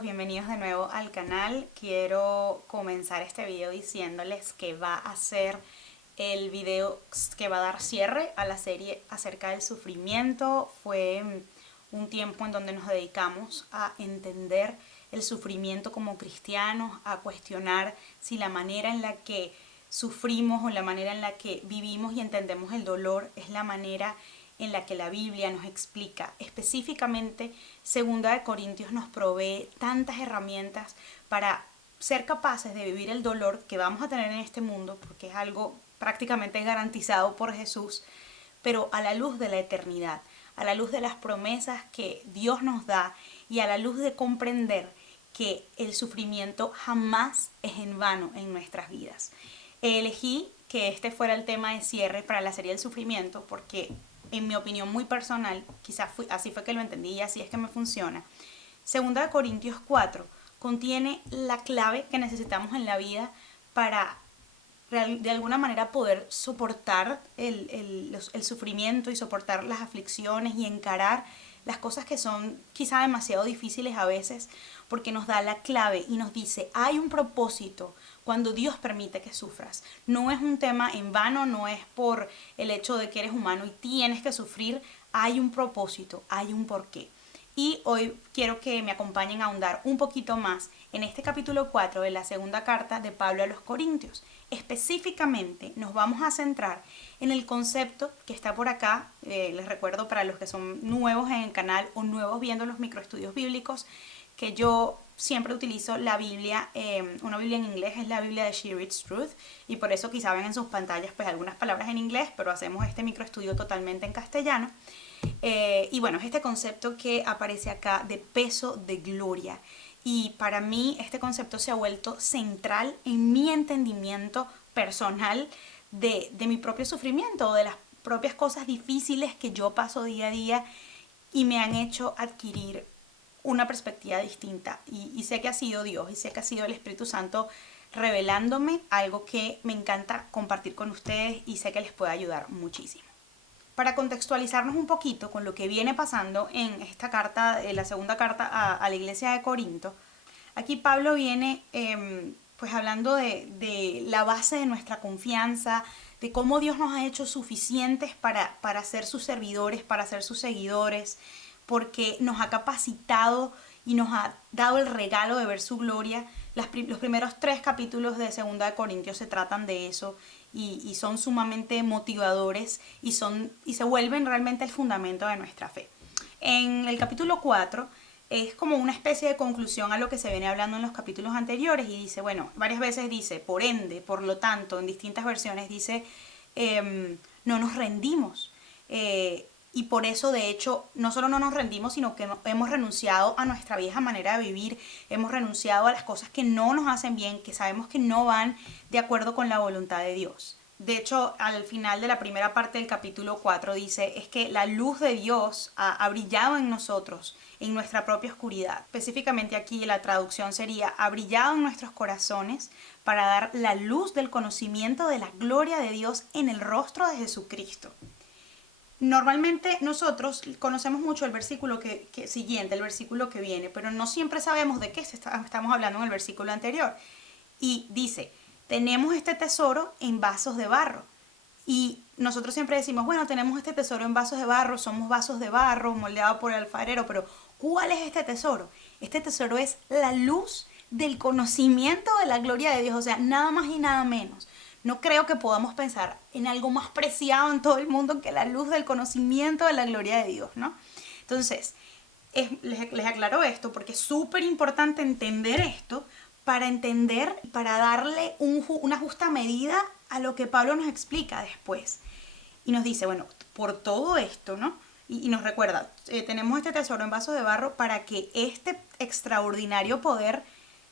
todos, bienvenidos de nuevo al canal. Quiero comenzar este video diciéndoles que va a ser el video que va a dar cierre a la serie acerca del sufrimiento. Fue un tiempo en donde nos dedicamos a entender el sufrimiento como cristianos, a cuestionar si la manera en la que sufrimos o la manera en la que vivimos y entendemos el dolor es la manera en la que la Biblia nos explica. Específicamente, 2 Corintios nos provee tantas herramientas para ser capaces de vivir el dolor que vamos a tener en este mundo, porque es algo prácticamente garantizado por Jesús, pero a la luz de la eternidad, a la luz de las promesas que Dios nos da y a la luz de comprender que el sufrimiento jamás es en vano en nuestras vidas. Elegí que este fuera el tema de cierre para la serie del sufrimiento porque, en mi opinión muy personal, quizás así fue que lo entendí y así es que me funciona. 2 Corintios 4 contiene la clave que necesitamos en la vida para de alguna manera poder soportar el sufrimiento y soportar las aflicciones y encarar las cosas que son quizá demasiado difíciles a veces, porque nos da la clave y nos dice, hay un propósito cuando Dios permite que sufras. No es un tema en vano, no es por el hecho de que eres humano y tienes que sufrir, hay un propósito, hay un porqué. Y hoy quiero que me acompañen a ahondar un poquito más en este capítulo 4 de la segunda carta de Pablo a los Corintios. Específicamente nos vamos a centrar en el concepto que está por acá. Les recuerdo para los que son nuevos en el canal o nuevos viendo los microestudios bíblicos, que yo siempre utilizo la Biblia, una Biblia en inglés es la Biblia de She Reads Truth, y por eso quizá ven en sus pantallas pues algunas palabras en inglés, pero hacemos este microestudio totalmente en castellano. Y bueno, es este concepto que aparece acá de peso de gloria. Y para mí este concepto se ha vuelto central en mi entendimiento personal de mi propio sufrimiento, de las propias cosas difíciles que yo paso día a día y me han hecho adquirir una perspectiva distinta. Y sé que ha sido Dios y sé que ha sido el Espíritu Santo revelándome algo que me encanta compartir con ustedes y sé que les puede ayudar muchísimo. Para contextualizarnos un poquito con lo que viene pasando en esta carta, la segunda carta a la iglesia de Corinto, aquí Pablo viene pues hablando de la base de nuestra confianza, de cómo Dios nos ha hecho suficientes para ser sus servidores, para ser sus seguidores, porque nos ha capacitado y nos ha dado el regalo de ver su gloria. Los primeros 3 capítulos de 2 Corintios se tratan de eso y son sumamente motivadores y se vuelven realmente el fundamento de nuestra fe. En el capítulo 4 es como una especie de conclusión a lo que se viene hablando en los capítulos anteriores y dice, bueno, varias veces dice, por ende, por lo tanto, en distintas versiones dice, no nos rendimos. Y por eso, de hecho, no solo no nos rendimos, sino que hemos renunciado a nuestra vieja manera de vivir, hemos renunciado a las cosas que no nos hacen bien, que sabemos que no van de acuerdo con la voluntad de Dios. De hecho, al final de la primera parte del capítulo 4 dice, es que la luz de Dios ha brillado en nosotros, en nuestra propia oscuridad. Específicamente aquí la traducción sería, ha brillado en nuestros corazones para dar la luz del conocimiento de la gloria de Dios en el rostro de Jesucristo. Normalmente nosotros conocemos mucho el versículo siguiente, el versículo que viene, pero no siempre sabemos de qué estamos hablando en el versículo anterior. Y dice, tenemos este tesoro en vasos de barro. Y nosotros siempre decimos, bueno, tenemos este tesoro en vasos de barro, somos vasos de barro moldeados por el alfarero, pero ¿cuál es este tesoro? Este tesoro es la luz del conocimiento de la gloria de Dios, o sea, nada más y nada menos. No creo que podamos pensar en algo más preciado en todo el mundo que la luz del conocimiento de la gloria de Dios, ¿no? Entonces, les aclaro esto porque es súper importante entender esto para entender, para darle una justa medida a lo que Pablo nos explica después. Y nos dice, bueno, por todo esto, ¿no? Y nos recuerda, tenemos este tesoro en vasos de barro para que este extraordinario poder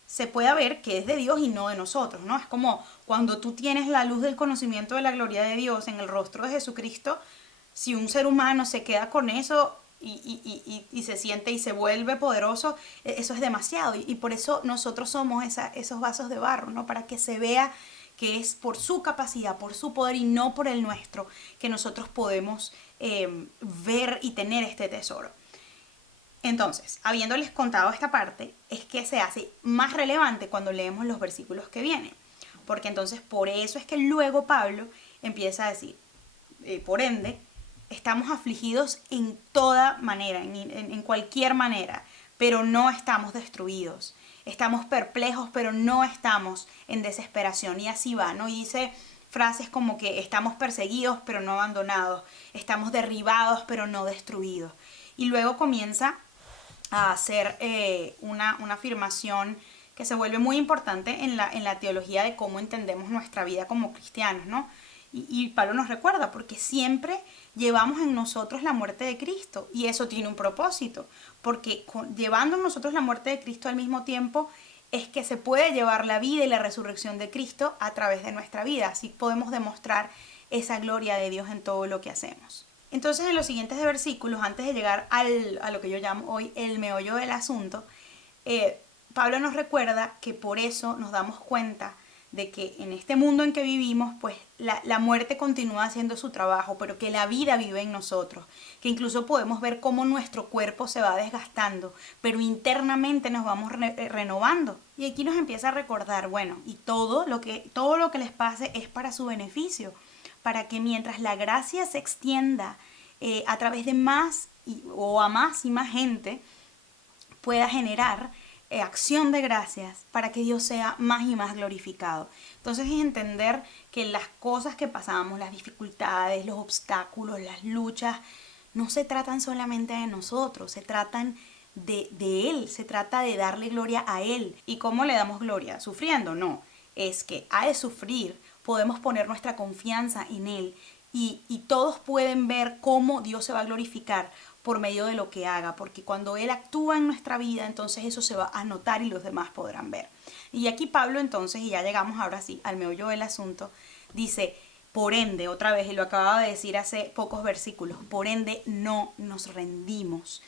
se pueda ver que es de Dios y no de nosotros, ¿no? Es como cuando tú tienes la luz del conocimiento de la gloria de Dios en el rostro de Jesucristo, si un ser humano se queda con eso y se siente y se vuelve poderoso, eso es demasiado. Y por eso nosotros somos esos vasos de barro, ¿no? Para que se vea que es por su capacidad, por su poder y no por el nuestro, que nosotros podemos ver y tener este tesoro. Entonces, habiéndoles contado esta parte, es que se hace más relevante cuando leemos los versículos que vienen. Porque entonces por eso es que luego Pablo empieza a decir, por ende, estamos afligidos en toda manera, en cualquier manera, pero no estamos destruidos. Estamos perplejos, pero no estamos en desesperación. Y así va, ¿no? Y dice frases como que estamos perseguidos, pero no abandonados. Estamos derribados, pero no destruidos. Y luego comienza a hacer una afirmación que se vuelve muy importante en la teología de cómo entendemos nuestra vida como cristianos, ¿no? Y Pablo nos recuerda, porque siempre llevamos en nosotros la muerte de Cristo, y eso tiene un propósito, porque llevando en nosotros la muerte de Cristo al mismo tiempo es que se puede llevar la vida y la resurrección de Cristo a través de nuestra vida, así podemos demostrar esa gloria de Dios en todo lo que hacemos. Entonces, en los siguientes versículos, antes de llegar a lo que yo llamo hoy el meollo del asunto, Pablo nos recuerda que por eso nos damos cuenta de que en este mundo en que vivimos, pues la muerte continúa haciendo su trabajo, pero que la vida vive en nosotros, que incluso podemos ver cómo nuestro cuerpo se va desgastando, pero internamente nos vamos renovando. Y aquí nos empieza a recordar, bueno, y todo lo que les pase es para su beneficio, para que mientras la gracia se extienda a través de más o a más y más gente, pueda generar acción de gracias para que Dios sea más y más glorificado. Entonces es entender que las cosas que pasamos, las dificultades, los obstáculos, las luchas, no se tratan solamente de nosotros, se tratan de Él, se trata de darle gloria a Él. ¿Y cómo le damos gloria? ¿Sufriendo? No, es que ha de sufrir, podemos poner nuestra confianza en Él y todos pueden ver cómo Dios se va a glorificar por medio de lo que haga, porque cuando Él actúa en nuestra vida, entonces eso se va a notar y los demás podrán ver. Y aquí Pablo entonces, y ya llegamos ahora sí al meollo del asunto, dice, por ende, otra vez, y lo acababa de decir hace pocos versículos, por ende no nos rendimos.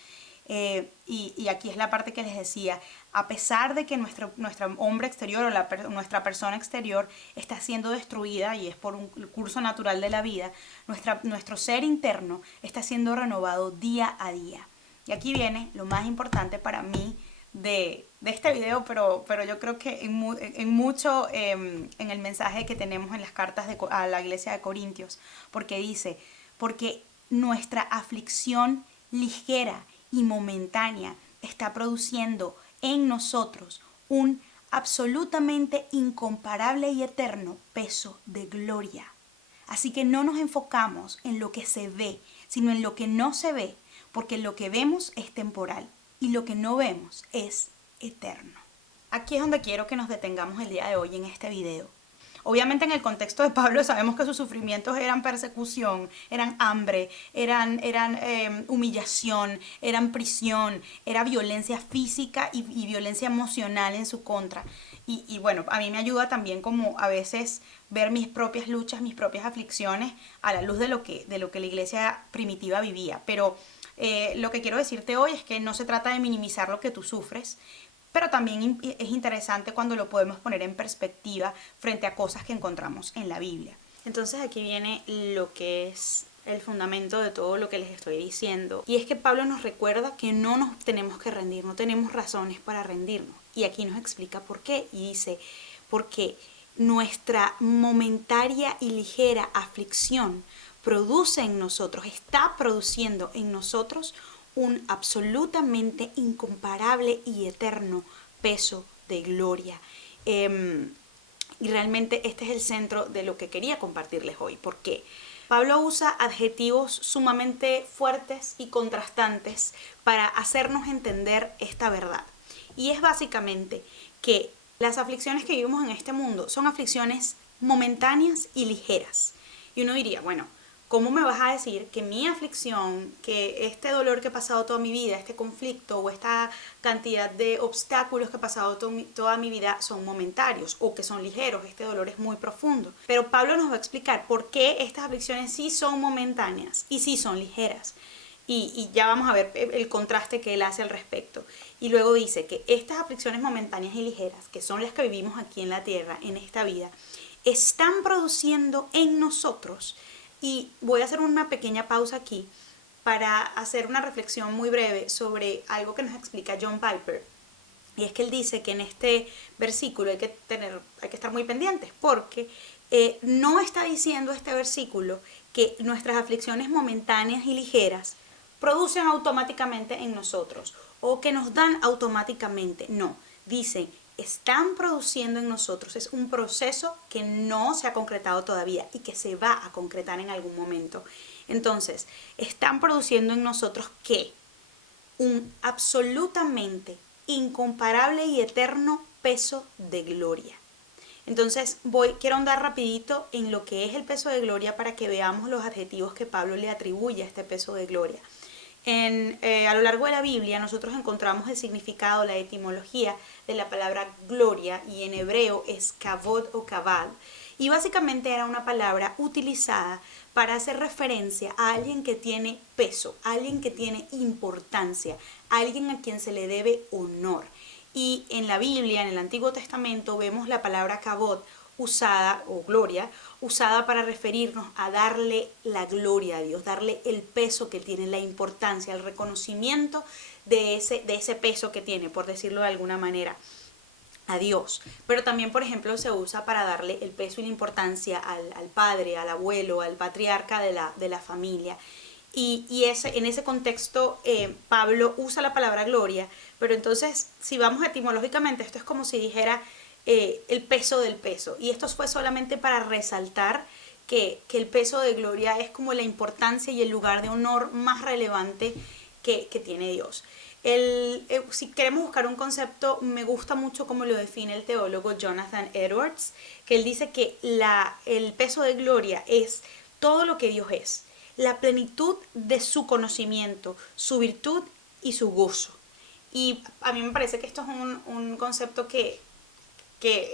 Y aquí es la parte que les decía, a pesar de que nuestro hombre exterior o nuestra persona exterior está siendo destruida y es por un curso natural de la vida, nuestro ser interno está siendo renovado día a día. Y aquí viene lo más importante para mí de este video, pero yo creo que en mucho en el mensaje que tenemos en las cartas a la iglesia de Corintios, porque dice, porque nuestra aflicción ligera y momentánea está produciendo en nosotros un absolutamente incomparable y eterno peso de gloria. Así que no nos enfocamos en lo que se ve, sino en lo que no se ve, porque lo que vemos es temporal y lo que no vemos es eterno. Aquí es donde quiero que nos detengamos el día de hoy en este video. Obviamente en el contexto de Pablo sabemos que sus sufrimientos eran persecución, eran hambre, eran humillación, eran prisión, era violencia física y violencia emocional en su contra. Y bueno, a mí me ayuda también como a veces ver mis propias luchas, mis propias aflicciones a la luz de lo que la iglesia primitiva vivía. Pero lo que quiero decirte hoy es que no se trata de minimizar lo que tú sufres, pero también es interesante cuando lo podemos poner en perspectiva frente a cosas que encontramos en la Biblia. Entonces aquí viene lo que es el fundamento de todo lo que les estoy diciendo. Y es que Pablo nos recuerda que no nos tenemos que rendir, no tenemos razones para rendirnos. Y aquí nos explica por qué. Y dice, porque nuestra momentaria y ligera aflicción produce en nosotros, está produciendo en nosotros un absolutamente incomparable y eterno peso de gloria. Y realmente este es el centro de lo que quería compartirles hoy. ¿Por qué? Pablo usa adjetivos sumamente fuertes y contrastantes para hacernos entender esta verdad. Y es básicamente que las aflicciones que vivimos en este mundo son aflicciones momentáneas y ligeras. Y uno diría, bueno, ¿cómo me vas a decir que mi aflicción, que este dolor que he pasado toda mi vida, este conflicto o esta cantidad de obstáculos que he pasado toda mi vida son momentarios o que son ligeros, este dolor es muy profundo? Pero Pablo nos va a explicar por qué estas aflicciones sí son momentáneas y sí son ligeras. Y ya vamos a ver el contraste que él hace al respecto. Y luego dice que estas aflicciones momentáneas y ligeras, que son las que vivimos aquí en la tierra, en esta vida, están produciendo en nosotros. Y voy a hacer una pequeña pausa aquí para hacer una reflexión muy breve sobre algo que nos explica John Piper. Y es que él dice que en este versículo hay que estar muy pendientes, porque no está diciendo este versículo que nuestras aflicciones momentáneas y ligeras producen automáticamente en nosotros o que nos dan automáticamente. No, dice, están produciendo en nosotros. Es un proceso que no se ha concretado todavía y que se va a concretar en algún momento. Entonces, están produciendo en nosotros ¿qué? Un absolutamente incomparable y eterno peso de gloria. Entonces quiero andar rapidito en lo que es el peso de gloria para que veamos los adjetivos que Pablo le atribuye a este peso de gloria. A lo largo de la Biblia nosotros encontramos el significado, la etimología de la palabra gloria, y en hebreo es kavod o kabad, y básicamente era una palabra utilizada para hacer referencia a alguien que tiene peso, a alguien que tiene importancia, a alguien a quien se le debe honor. Y en la Biblia, en el Antiguo Testamento, vemos la palabra kavod usada, o gloria, usada para referirnos a darle la gloria a Dios, darle el peso que tiene, la importancia, el reconocimiento de ese peso que tiene, por decirlo de alguna manera, a Dios. Pero también, por ejemplo, se usa para darle el peso y la importancia al padre, al abuelo, al patriarca de la familia. Y en ese contexto Pablo usa la palabra gloria, pero entonces si vamos etimológicamente, esto es como si dijera el peso del peso, y esto fue solamente para resaltar que el peso de gloria es como la importancia y el lugar de honor más relevante que tiene Dios. Si queremos buscar un concepto, me gusta mucho cómo lo define el teólogo Jonathan Edwards, que él dice que el peso de gloria es todo lo que Dios es, la plenitud de su conocimiento, su virtud y su gozo. Y a mí me parece que esto es un concepto que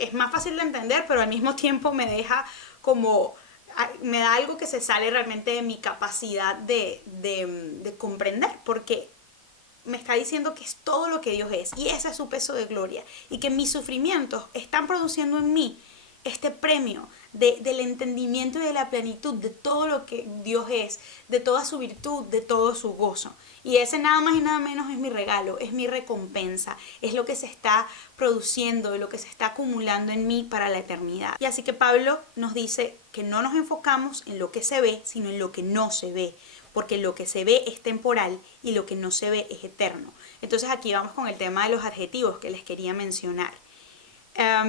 es más fácil de entender, pero al mismo tiempo me deja me da algo que se sale realmente de mi capacidad de comprender, porque me está diciendo que es todo lo que Dios es, y ese es su peso de gloria, y que mis sufrimientos están produciendo en mí este premio del entendimiento y de la plenitud de todo lo que Dios es, de toda su virtud, de todo su gozo. Y ese nada más y nada menos es mi regalo, es mi recompensa, es lo que se está produciendo, lo que se está acumulando en mí para la eternidad. Y así que Pablo nos dice que no nos enfocamos en lo que se ve, sino en lo que no se ve, porque lo que se ve es temporal y lo que no se ve es eterno. Entonces aquí vamos con el tema de los adjetivos que les quería mencionar.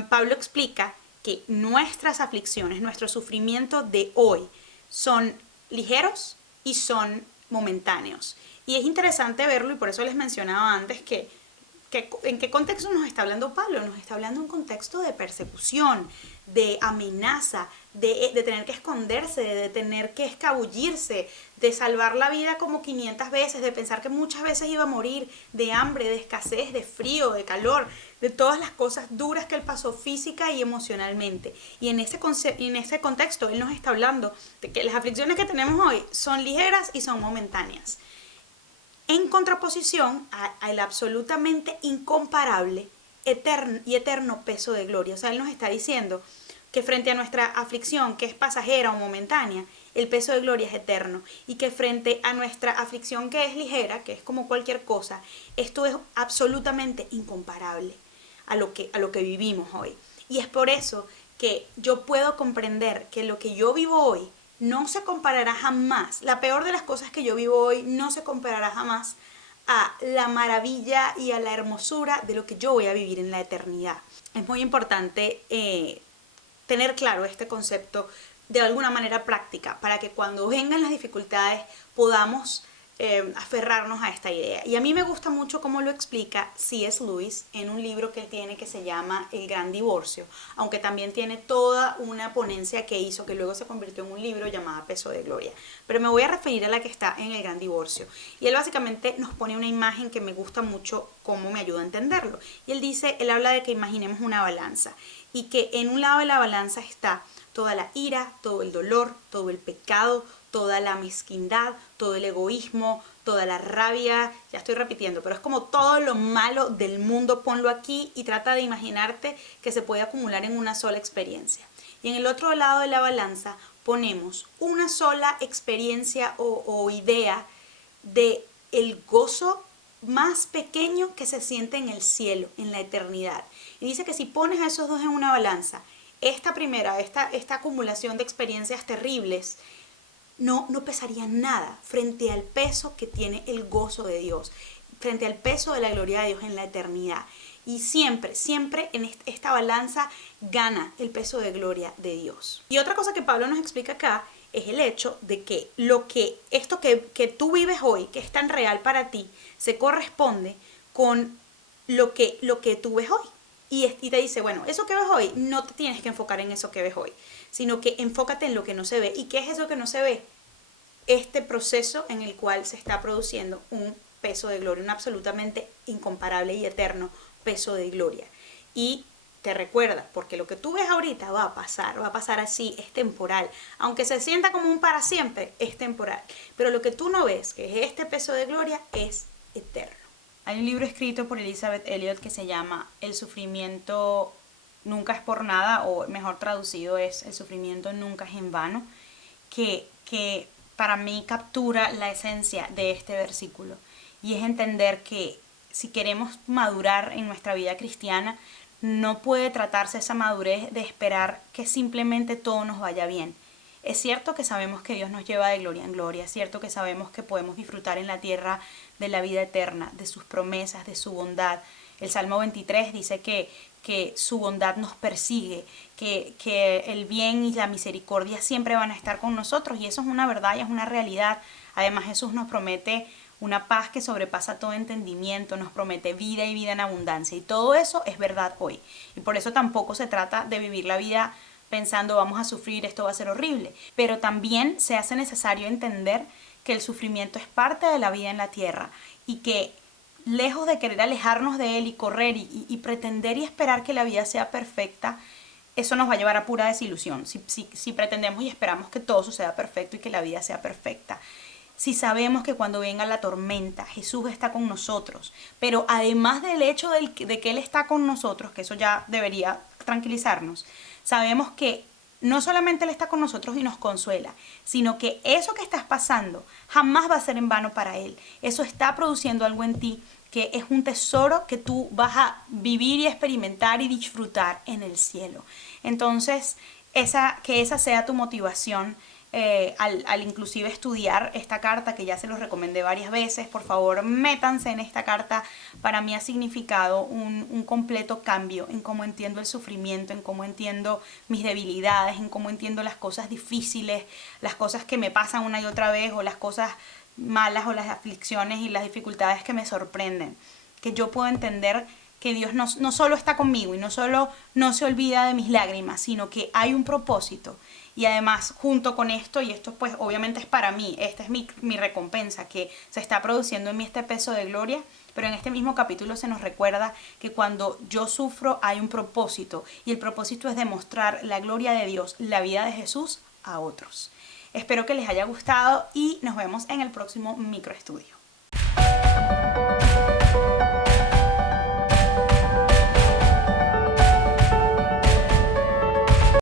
Pablo explica que nuestras aflicciones, nuestro sufrimiento de hoy son ligeros y son momentáneos. Y es interesante verlo, y por eso les mencionaba antes que ¿en qué contexto nos está hablando Pablo? Nos está hablando en un contexto de persecución, de amenaza, de tener que esconderse, de tener que escabullirse, de salvar la vida como 500 veces, de pensar que muchas veces iba a morir de hambre, de escasez, de frío, de calor, de todas las cosas duras que él pasó física y emocionalmente. Y en ese contexto él nos está hablando de que las aflicciones que tenemos hoy son ligeras y son momentáneas, en contraposición al absolutamente incomparable y eterno peso de gloria. O sea, él nos está diciendo que frente a nuestra aflicción, que es pasajera o momentánea, el peso de gloria es eterno, y que frente a nuestra aflicción, que es ligera, que es como cualquier cosa, esto es absolutamente incomparable a lo que vivimos hoy. Y es por eso que yo puedo comprender que lo que yo vivo hoy no se comparará jamás, la peor de las cosas que yo vivo hoy no se comparará jamás a la maravilla y a la hermosura de lo que yo voy a vivir en la eternidad. Es muy importante tener claro este concepto de alguna manera práctica, para que cuando vengan las dificultades podamos aferrarnos a esta idea. Y a mí me gusta mucho cómo lo explica C.S. Lewis en un libro que él tiene que se llama El Gran Divorcio, aunque también tiene toda una ponencia que hizo que luego se convirtió en un libro llamado Peso de Gloria. Pero me voy a referir a la que está en El Gran Divorcio. Y él básicamente nos pone una imagen que me gusta mucho cómo me ayuda a entenderlo. Y él habla de que imaginemos una balanza, y que en un lado de la balanza está toda la ira, todo el dolor, todo el pecado, toda la mezquindad, todo el egoísmo, toda la rabia, ya estoy repitiendo, pero es como todo lo malo del mundo, ponlo aquí y trata de imaginarte que se puede acumular en una sola experiencia. Y en el otro lado de la balanza ponemos una sola experiencia o idea de el gozo más pequeño que se siente en el cielo, en la eternidad. Y dice que si pones a esos dos en una balanza, esta acumulación de experiencias terribles no pesaría nada frente al peso que tiene el gozo de Dios, frente al peso de la gloria de Dios en la eternidad. Y siempre en esta balanza gana el peso de gloria de Dios. Y otra cosa que Pablo nos explica acá es el hecho de que esto que tú vives hoy, que es tan real para ti, se corresponde con lo que tú ves hoy. Y te dice, bueno, eso que ves hoy, no te tienes que enfocar en eso que ves hoy, sino que enfócate en lo que no se ve. ¿Y qué es eso que no se ve? Este proceso en el cual se está produciendo un peso de gloria, un absolutamente incomparable y eterno peso de gloria. Y te recuerda, porque lo que tú ves ahorita va a pasar así, es temporal. Aunque se sienta como un para siempre, es temporal. Pero lo que tú no ves, que es este peso de gloria, es eterno. Hay un libro escrito por Elizabeth Elliot que se llama El sufrimiento nunca es por nada, o mejor traducido es El sufrimiento nunca es en vano, que para mí captura la esencia de este versículo. Y es entender que si queremos madurar en nuestra vida cristiana, no puede tratarse esa madurez de esperar que simplemente todo nos vaya bien. Es cierto que sabemos que Dios nos lleva de gloria en gloria, es cierto que sabemos que podemos disfrutar en la tierra de la vida eterna, de sus promesas, de su bondad. El Salmo 23 dice que su bondad nos persigue, que el bien y la misericordia siempre van a estar con nosotros, y eso es una verdad y es una realidad. Además, Jesús nos promete una paz que sobrepasa todo entendimiento, nos promete vida y vida en abundancia, y todo eso es verdad hoy. Y por eso tampoco se trata de vivir la vida pensando vamos a sufrir, esto va a ser horrible, pero también se hace necesario entender que el sufrimiento es parte de la vida en la tierra, y que lejos de querer alejarnos de él y correr y pretender y esperar que la vida sea perfecta, eso nos va a llevar a pura desilusión. Si pretendemos y esperamos que todo suceda perfecto y que la vida sea perfecta. Si sabemos que cuando venga la tormenta, Jesús está con nosotros, pero además del hecho de que Él está con nosotros, que eso ya debería tranquilizarnos, sabemos que no solamente Él está con nosotros y nos consuela, sino que eso que estás pasando jamás va a ser en vano para Él. Eso está produciendo algo en ti que es un tesoro que tú vas a vivir y experimentar y disfrutar en el cielo. Entonces, que esa sea tu motivación. Al inclusive estudiar esta carta, que ya se los recomendé varias veces. Por favor, métanse en esta carta. Para mí ha significado un completo cambio en cómo entiendo el sufrimiento, en cómo entiendo mis debilidades, en cómo entiendo las cosas difíciles, las cosas que me pasan una y otra vez, o las cosas malas, o las aflicciones y las dificultades que me sorprenden. Que yo puedo entender que Dios no solo está conmigo y no solo no se olvida de mis lágrimas, sino que hay un propósito. Y además, junto con esto, y esto pues obviamente es para mí, esta es mi recompensa, que se está produciendo en mí este peso de gloria, pero en este mismo capítulo se nos recuerda que cuando yo sufro hay un propósito, y el propósito es demostrar la gloria de Dios, la vida de Jesús a otros. Espero que les haya gustado y nos vemos en el próximo microestudio.